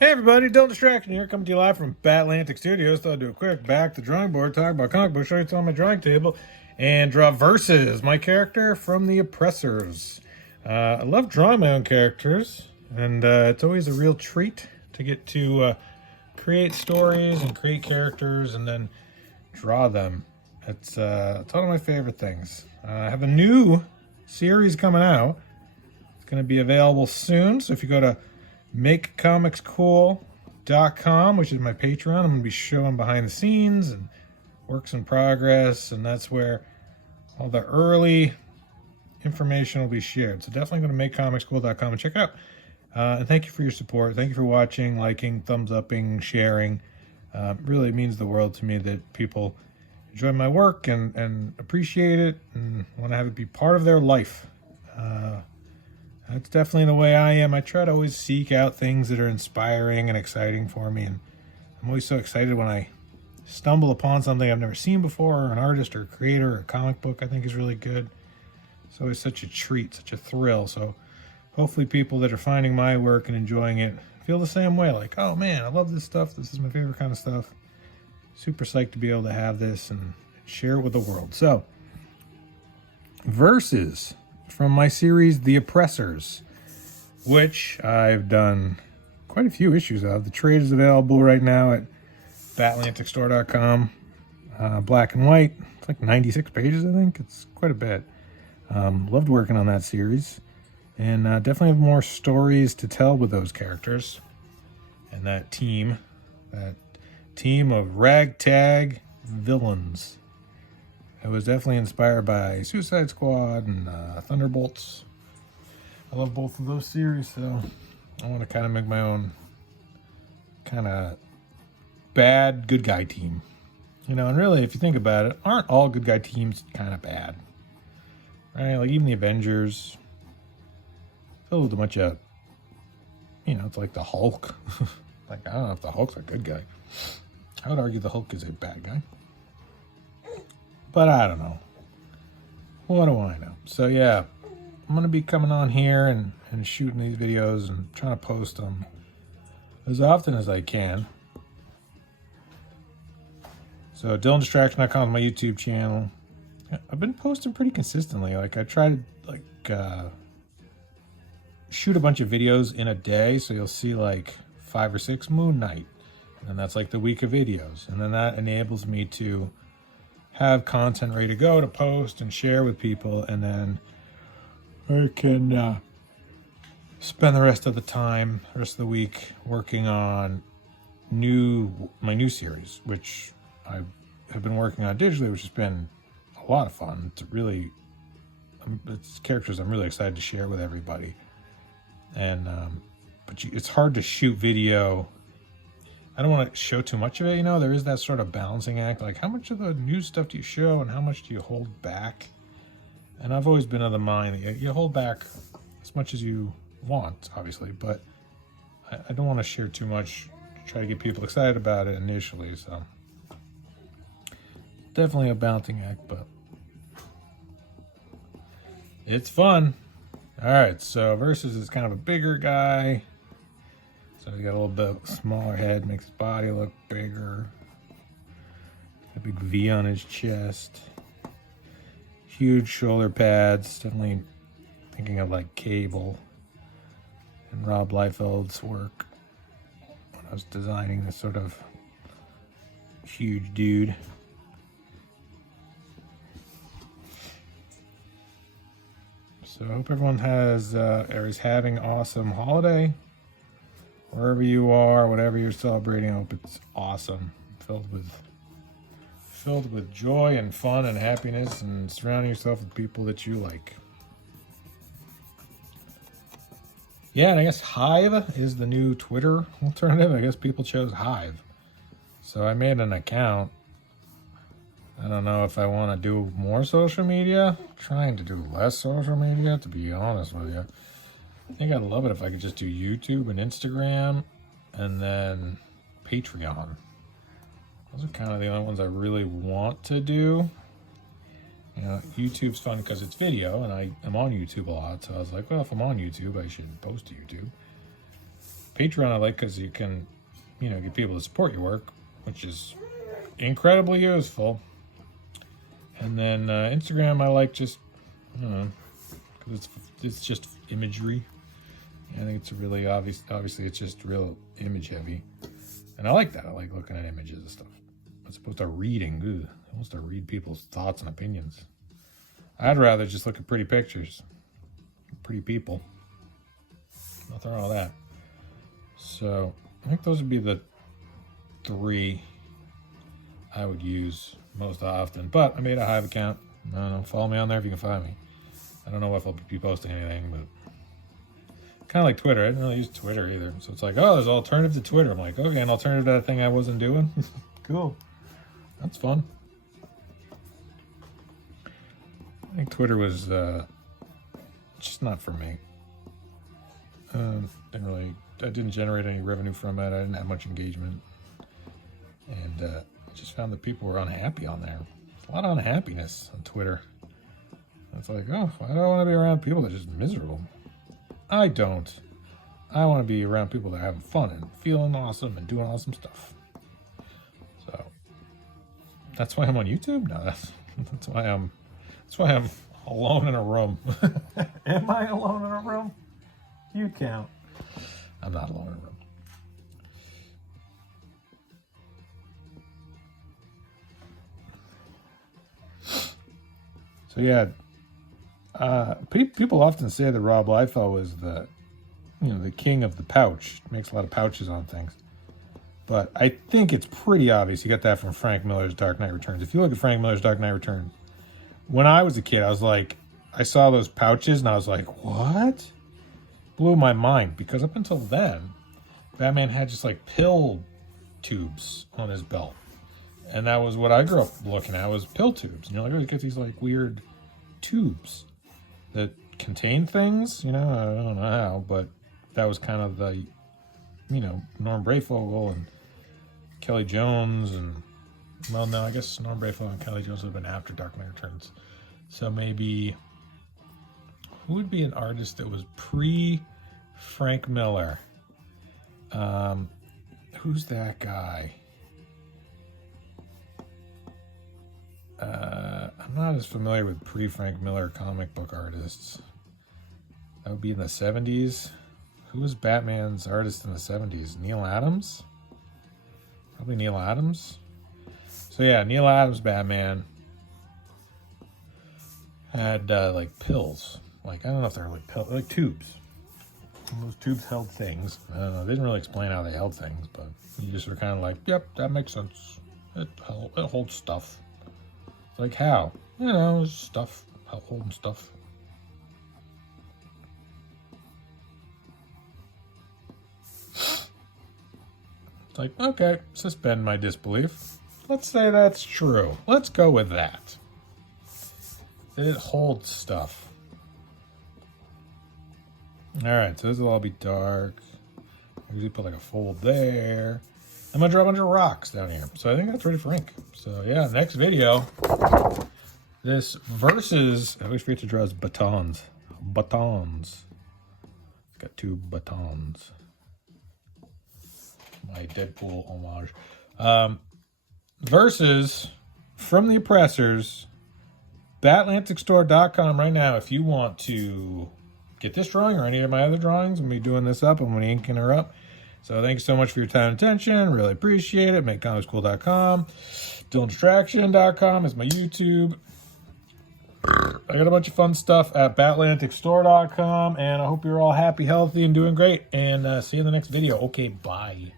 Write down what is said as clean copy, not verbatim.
Hey everybody, Dylan Distraction here, coming to you live from Batlantic Studios. Thought I'd do a quick back to drawing board, talk about comic books, show you what's on my drawing table, and draw Versus, my character from The Oppressors. I love drawing my own characters, and it's always a real treat to get to create stories and create characters and then draw them. It's one of my favorite things. I have a new series coming out. It's going to be available soon, so if you go to makecomicscool.com, which is my Patreon, I'm going to be showing behind the scenes and works in progress, and that's where all the early information will be shared. So definitely go to makecomicscool.com and check it out. And thank you for your support. Thank you for watching, liking, thumbs upping, sharing. Really means the world to me that people enjoy my work and appreciate it and want to have it be part of their life. That's definitely the way I am. I try to always seek out things that are inspiring and exciting for me. And I'm always so excited when I stumble upon something I've never seen before, or an artist or a creator or a comic book I think is really good. It's always such a treat, such a thrill. So hopefully people that are finding my work and enjoying it feel the same way. Like, oh man, I love this stuff. This is my favorite kind of stuff. Super psyched to be able to have this and share it with the world. So, Versus from my series, The Oppressors, which I've done quite a few issues of. The trade is available right now at batlanticstore.com. Black and white. It's like 96 pages, I think. It's quite a bit. Loved working on that series. And definitely have more stories to tell with those characters. And that team of ragtag villains. I was definitely inspired by Suicide Squad and Thunderbolts. I love both of those series, so I want to kind of make my own kind of bad good guy team. You know, and really, if you think about it, aren't all good guy teams kind of bad? Right? Like even the Avengers, filled with a bunch of, it's like the Hulk. Like, I don't know if the Hulk's a good guy. I would argue the Hulk is a bad guy. But I don't know. What do I know? So yeah, I'm going to be coming on here and shooting these videos and trying to post them as often as I can. So DylanDistraction.com is my YouTube channel. I've been posting pretty consistently. Like I try to shoot a bunch of videos in a day. So you'll see like 5 or 6 Moon Knight. And that's like the week of videos. And then that enables me to have content ready to go to post and share with people, and then I can spend the rest of the time, the rest of the week, working on my new series, which I have been working on digitally, which has been a lot of fun. It's characters I'm really excited to share with everybody, and but it's hard to shoot video. I don't want to show too much of it, there is that sort of balancing act, like how much of the new stuff do you show and how much do you hold back? And I've always been of the mind that you hold back as much as you want, obviously, but I don't want to share too much to try to get people excited about it initially, so definitely a balancing act, but it's fun. All right, so Versus is kind of a bigger guy. So he's got a little bit smaller head, makes his body look bigger. A big V on his chest. Huge shoulder pads. Definitely thinking of like Cable and Rob Liefeld's work when I was designing this sort of huge dude. So I hope everyone has or is having an awesome holiday. Wherever you are, whatever you're celebrating, I hope it's awesome, filled with joy and fun and happiness, and surrounding yourself with people that you like. Yeah, and I guess Hive is the new Twitter alternative. I guess people chose Hive, so I made an account. I don't know if I want to do more social media. I'm trying to do less social media, to be honest with you. I think I'd love it if I could just do YouTube and Instagram and then Patreon. Those are kind of the only ones I really want to do. YouTube's fun because it's video, and I'm on YouTube a lot, so I was like, well, if I'm on YouTube, I should post to YouTube. Patreon I like because you can, get people to support your work, which is incredibly useful. And then Instagram I like just, I don't know, because it's just imagery. I think it's really obviously it's just real image heavy. And I like that. I like looking at images and stuff. As opposed to reading. Ugh, I want to read people's thoughts and opinions. I'd rather just look at pretty pictures. Pretty people. Nothing wrong with that. So, I think those would be the 3 I would use most often. But I made a Hive account. I don't know. Follow me on there if you can find me. I don't know if I'll be posting anything, but kind of like Twitter. I didn't really use Twitter either. So it's like, oh, there's an alternative to Twitter. I'm like, okay, an alternative to that thing I wasn't doing. Cool. That's fun. I think Twitter was just not for me. I didn't generate any revenue from it. I didn't have much engagement. And I just found that people were unhappy on there. There's a lot of unhappiness on Twitter. It's like, oh, why do I want to be around people that are just miserable? I don't. I want to be around people that are having fun and feeling awesome and doing awesome stuff. So that's why I'm on YouTube? No, that's why I'm alone in a room. Am I alone in a room? You count. I'm not alone in a room. So yeah, people often say that Rob Liefeld was the king of the pouch. Makes a lot of pouches on things. But I think it's pretty obvious. You got that from Frank Miller's Dark Knight Returns. If you look at Frank Miller's Dark Knight Returns, when I was a kid, I saw those pouches and I was like, what? Blew my mind, because up until then, Batman had just like pill tubes on his belt. And that was what I grew up looking at, was pill tubes. And you're like, oh, you get these like weird tubes that contain things, I don't know how, but that was kind of the, Norm Brayfogle and Kelly Jones and, well, no, I guess Norm Brayfogle and Kelly Jones would have been after Dark Knight Returns. So maybe, who would be an artist that was pre-Frank Miller? Who's that guy? I'm not as familiar with pre-Frank Miller comic book artists. That would be in the 70s. Who was Batman's artist in the 70s? Neil Adams? Probably Neil Adams. So yeah, Neil Adams Batman had like pills. Like, I don't know if they're like pills, like tubes. And those tubes held things. I don't know. They didn't really explain how they held things, but you just were kind of like, yep, that makes sense. It holds stuff. Like how? Stuff. Holding stuff. It's like, okay, suspend my disbelief. Let's say that's true. Let's go with that. It holds stuff. Alright, so this will all be dark. I usually put like a fold there. I'm going to draw a bunch of rocks down here. So I think that's ready for ink. So yeah, next video. This versus, I always forget to draw his batons. Batons. It's got 2 batons. My Deadpool homage. Versus From the Oppressors. BatlanticStore.com right now if you want to get this drawing or any of my other drawings. I'm going to be doing this up. I'm going to be inking her up. So thanks so much for your time and attention. Really appreciate it. MakeComicsCool.com. DylanDistraction.com is my YouTube. I got a bunch of fun stuff at BatlanticStore.com. And I hope you're all happy, healthy, and doing great. And see you in the next video. Okay, bye.